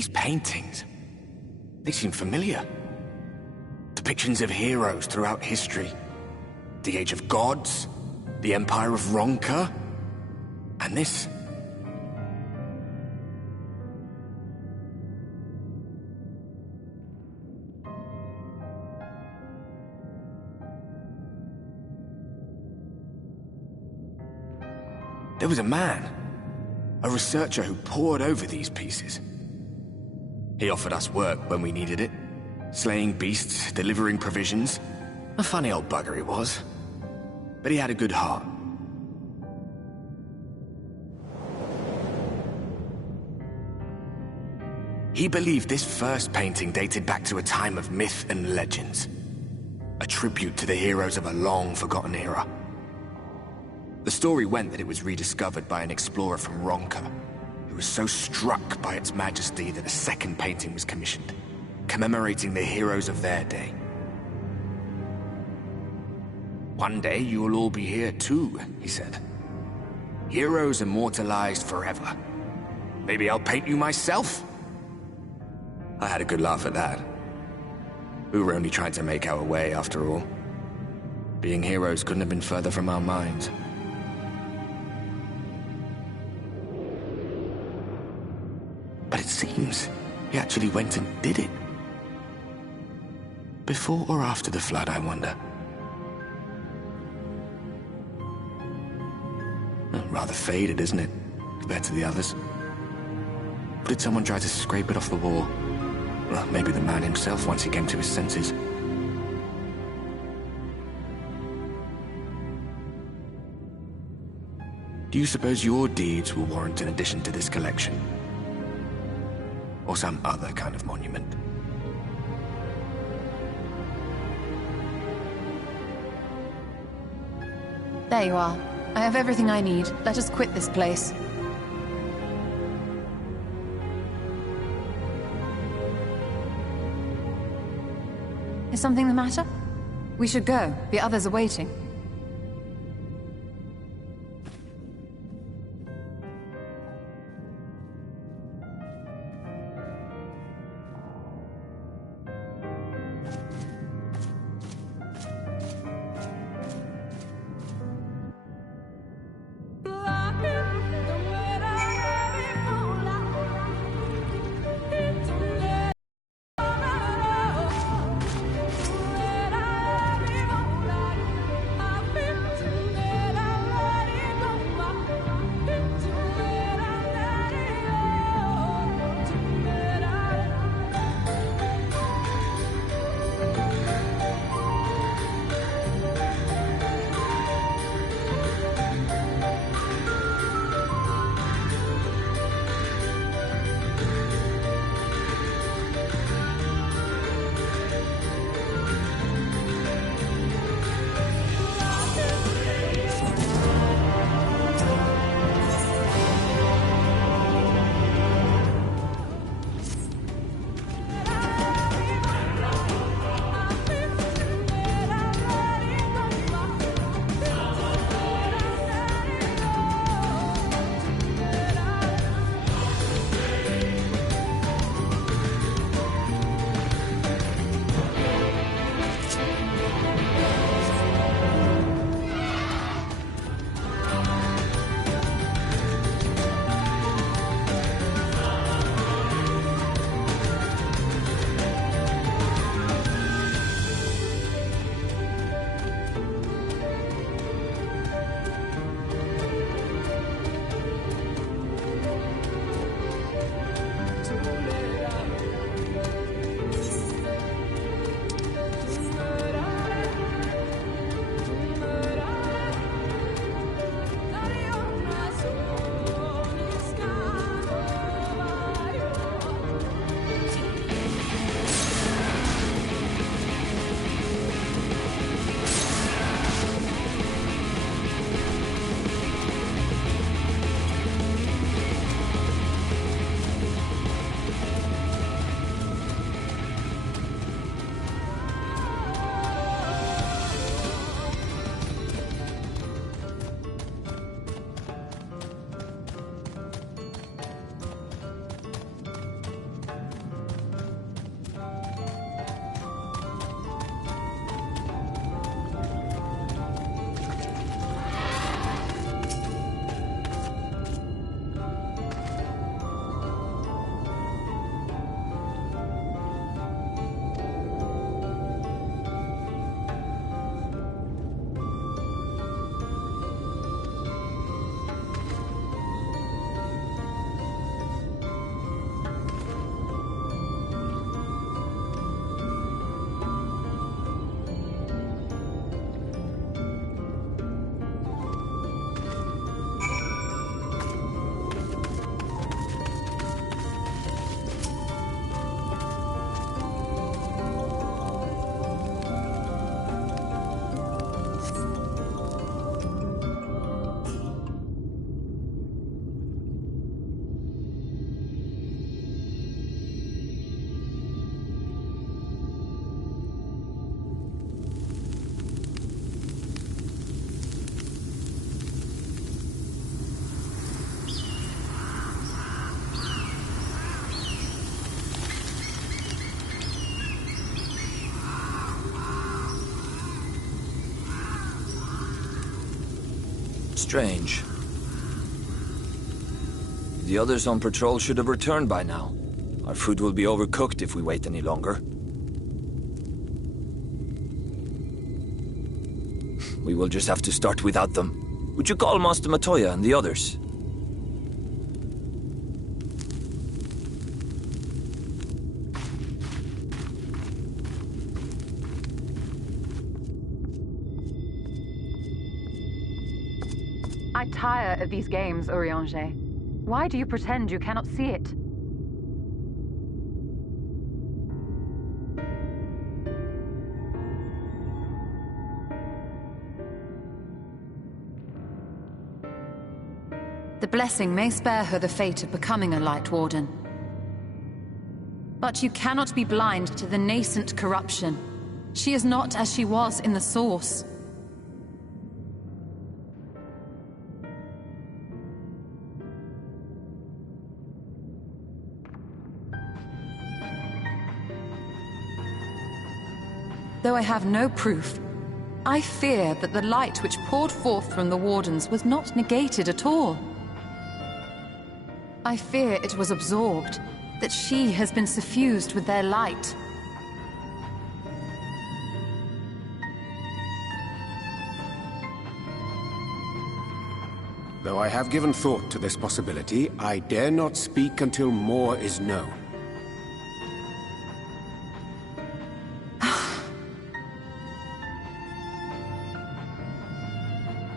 These paintings, they seem familiar. Depictions of heroes throughout history. The Age of Gods, the Empire of Ronka, and this. There was a man, a researcher who pored over these pieces. He offered us work when we needed it, slaying beasts, delivering provisions. A funny old bugger he was, but he had a good heart. He believed this first painting dated back to a time of myth and legends, a tribute to the heroes of a long-forgotten era. The story went that it was rediscovered by an explorer from Ronka, who was so struck by its majesty that a second painting was commissioned, commemorating the heroes of their day. "One day you'll all be here too," he said. "Heroes immortalized forever. Maybe I'll paint you myself?" I had a good laugh at that. We were only trying to make our way after all. Being heroes couldn't have been further from our minds. But it seems he actually went and did it. Before or after the flood, I wonder. Rather faded, isn't it, compared to the others? Or did someone try to scrape it off the wall? Well, maybe the man himself once he came to his senses. Do you suppose your deeds will warrant an addition to this collection? Or some other kind of monument? There you are. I have everything I need. Let us quit this place. Is something the matter? We should go. The others are waiting. Strange. The others on patrol should have returned by now. Our food will be overcooked if we wait any longer. We will just have to start without them. Would you call Master Matoya and the others? I tire of these games, Urianger. Why do you pretend you cannot see it? The blessing may spare her the fate of becoming a Light Warden. But you cannot be blind to the nascent corruption. She is not as she was in the Source. Though I have no proof, I fear that the light which poured forth from the Wardens was not negated at all. I fear it was absorbed, that she has been suffused with their light. Though I have given thought to this possibility, I dare not speak until more is known.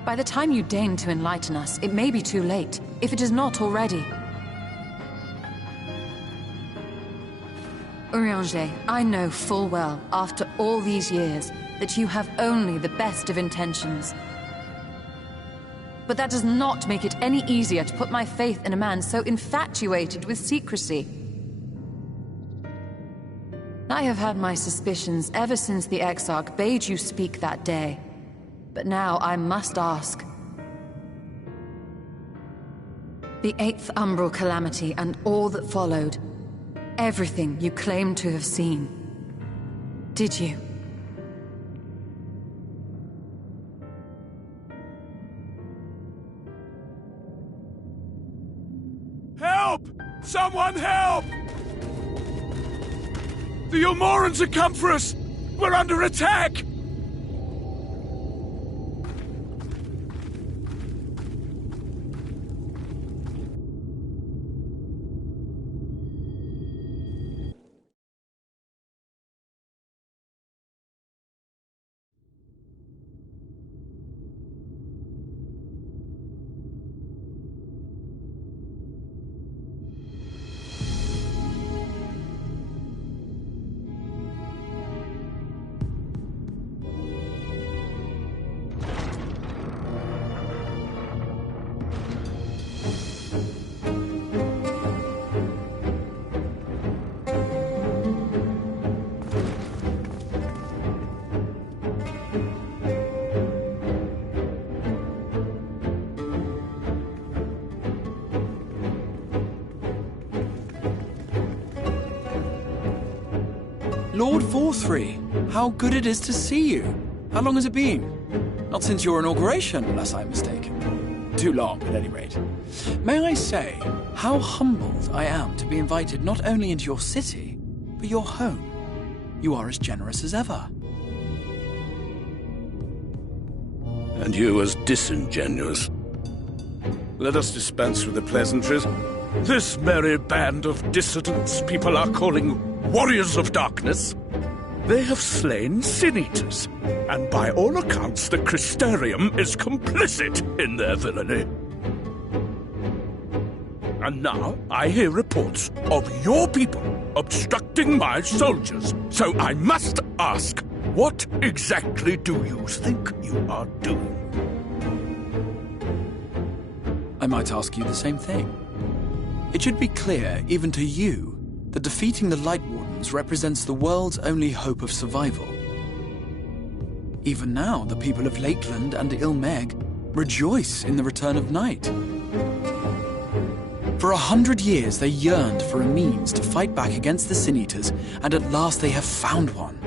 By the time you deign to enlighten us, it may be too late, if it is not already. Urianger, I know full well, after all these years, that you have only the best of intentions. But that does not make it any easier to put my faith in a man so infatuated with secrecy. I have had my suspicions ever since the Exarch bade you speak that day. But now I must ask. The 8th Umbral Calamity and all that followed. Everything you claim to have seen. Did you? Help! Someone help! The Ilmorans have come for us! We're under attack! Lord Forthry, how good it is to see you. How long has it been? Not since your inauguration, unless I'm mistaken. Too long, at any rate. May I say, how humbled I am to be invited not only into your city, but your home. You are as generous as ever. And you as disingenuous. Let us dispense with the pleasantries. This merry band of dissidents people are calling Warriors of Darkness. They have slain Sin-Eaters, and by all accounts the Crystarium is complicit in their villainy. And now I hear reports of your people obstructing my soldiers, so I must ask, what exactly do you think you are doing? I might ask you the same thing. It should be clear, even to you, that defeating the Light Wardens represents the world's only hope of survival. Even now, the people of Lakeland and Ilmeg rejoice in the return of night. For 100 years, they yearned for a means to fight back against the Sin-Eaters, and at last they have found one.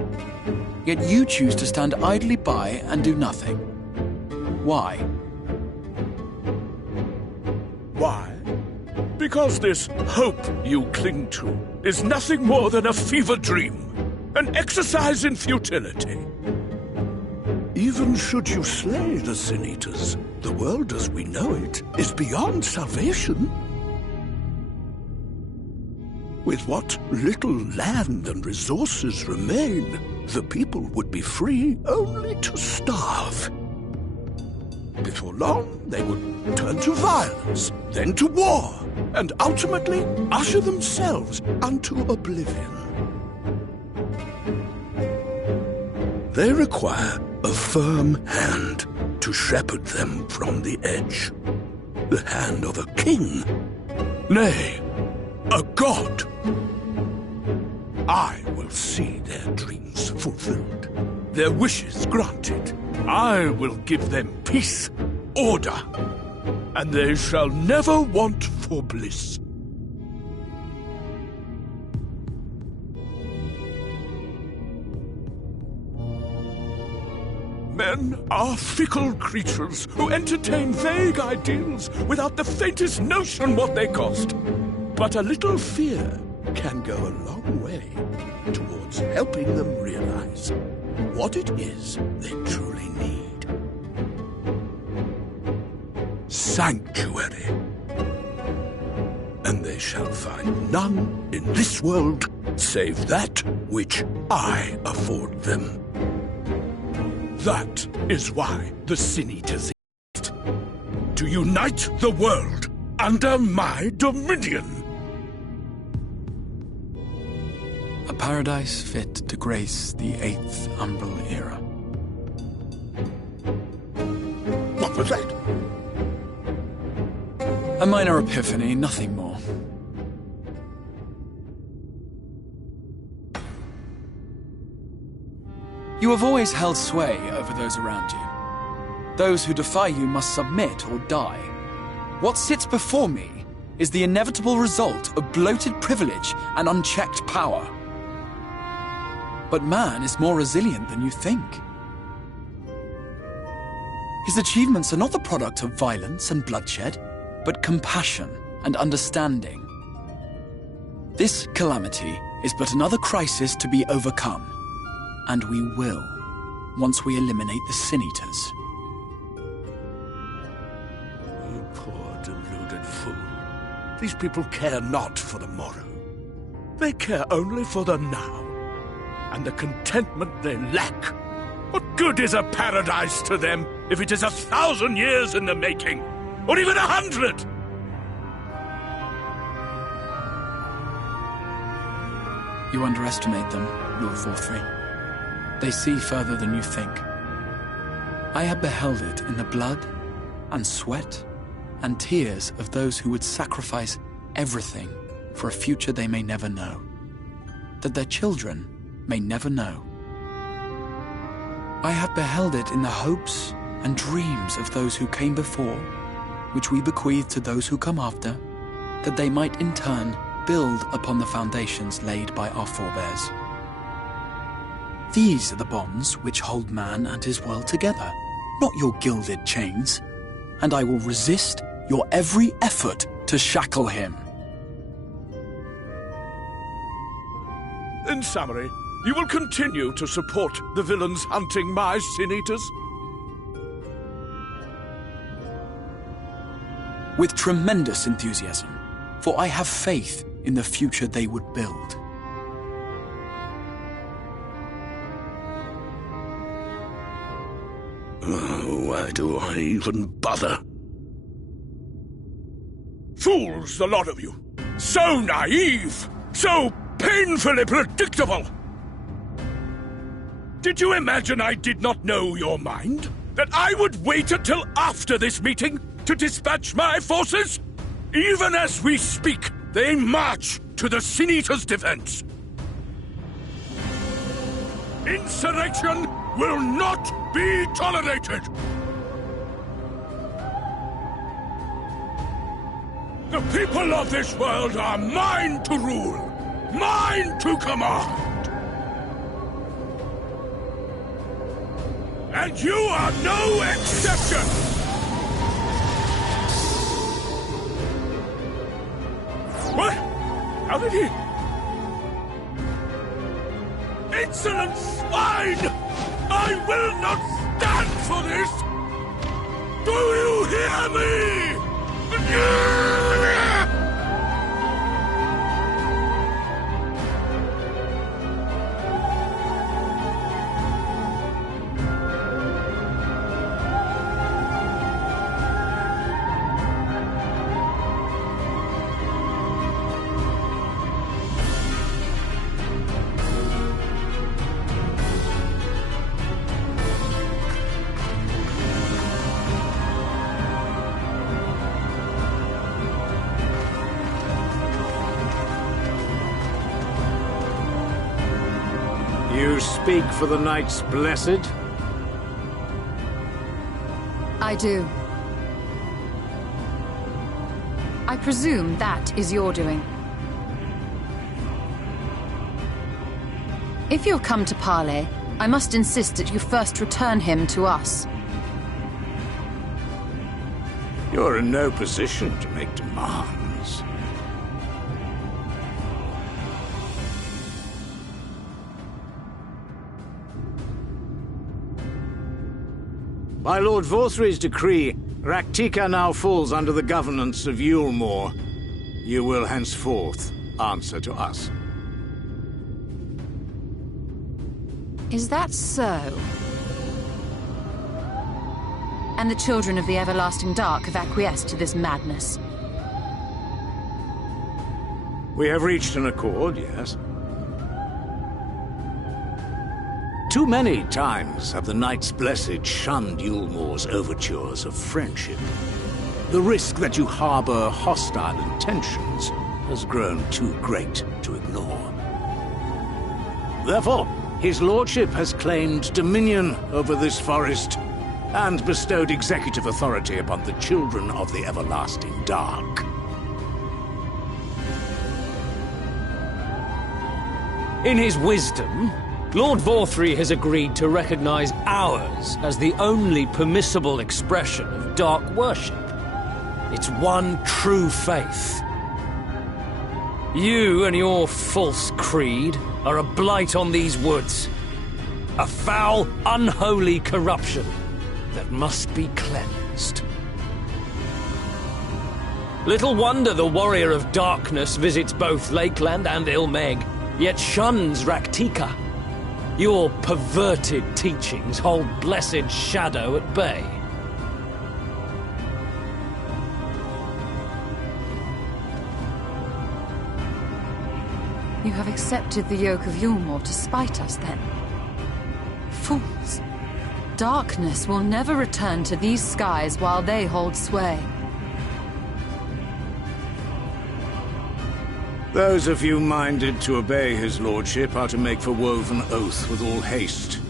Yet you choose to stand idly by and do nothing. Why? Why? Because this hope you cling to is nothing more than a fever dream, an exercise in futility. Even should you slay the Sin Eaters, the world as we know it is beyond salvation. With what little land and resources remain, the people would be free only to starve. Before long, they would turn to violence, then to war, and ultimately usher themselves unto oblivion. They require a firm hand to shepherd them from the edge. The hand of a king. Nay, a god. I will see their dreams fulfilled, their wishes granted. I will give them peace, order, and they shall never want for bliss. Men are fickle creatures who entertain vague ideals without the faintest notion what they cost. But a little fear can go a long way towards helping them realize what it is they truly need. Sanctuary. And they shall find none in this world save that which I afford them. That is why the Sin Eaters exist. To unite the world under my dominion. A paradise fit to grace the 8th Umbral era. What was that? A minor epiphany, nothing more. You have always held sway over those around you. Those who defy you must submit or die. What sits before me is the inevitable result of bloated privilege and unchecked power. But man is more resilient than you think. His achievements are not the product of violence and bloodshed, but compassion and understanding. This calamity is but another crisis to be overcome, and we will, once we eliminate the Sin Eaters. You poor deluded fool. These people care not for the morrow. They care only for the now. And the contentment they lack. What good is a paradise to them if it is 1,000 years in the making? Or even 100? You underestimate them, Lord 4-3. They see further than you think. I have beheld it in the blood and sweat and tears of those who would sacrifice everything for a future they may never know, that their children may never know. I have beheld it in the hopes and dreams of those who came before, which we bequeath to those who come after, that they might in turn build upon the foundations laid by our forebears. These are the bonds which hold man and his world together, not your gilded chains, and I will resist your every effort to shackle him. In summary, you will continue to support the villains hunting my Sin Eaters? With tremendous enthusiasm, for I have faith in the future they would build. Why do I even bother? Fools, the lot of you! So naive! So painfully predictable! Did you imagine I did not know your mind? That I would wait until after this meeting to dispatch my forces? Even as we speak, they march to the Sin Eaters' defense. Insurrection will not be tolerated! The people of this world are mine to rule, mine to command! And you are no exception! brutality! Insolent swine! I will not stand for this! Do you hear me? You speak for the Knights Blessed? I do. I presume that is your doing. If you've come to parley, I must insist that you first return him to us. You're in no position to make demands. By Lord Vorthry's decree, Raktika now falls under the governance of Yulmore. You will henceforth answer to us. Is that so? And the children of the Everlasting Dark have acquiesced to this madness? We have reached an accord, yes. Too many times have the Knights Blessed shunned Yulmore's overtures of friendship. The risk that you harbor hostile intentions has grown too great to ignore. Therefore, his lordship has claimed dominion over this forest and bestowed executive authority upon the children of the Everlasting Dark. In his wisdom, Lord Vorthry has agreed to recognize ours as the only permissible expression of dark worship. It's one true faith. You and your false creed are a blight on these woods. A foul, unholy corruption that must be cleansed. Little wonder the Warrior of Darkness visits both Lakeland and Ilmeg, yet shuns Raktika. Your perverted teachings hold Blessed Shadow at bay. You have accepted the yoke of Yulmore to spite us, then? Fools! Darkness will never return to these skies while they hold sway. Those of you minded to obey his lordship are to make for Woven Oath with all haste.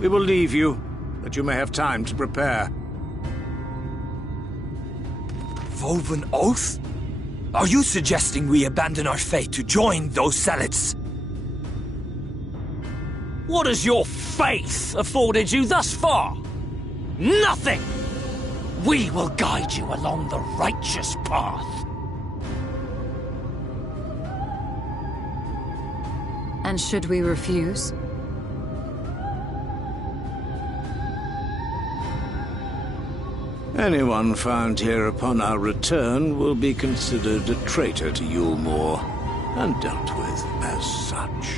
We will leave you, that you may have time to prepare. Woven Oath? Are you suggesting we abandon our fate to join those zealots? What has your faith afforded you thus far? Nothing! We will guide you along the righteous path. And should we refuse? Anyone found here upon our return will be considered a traitor to Yulmore, and dealt with as such.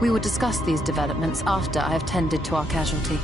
We will discuss these developments after I have tended to our casualty.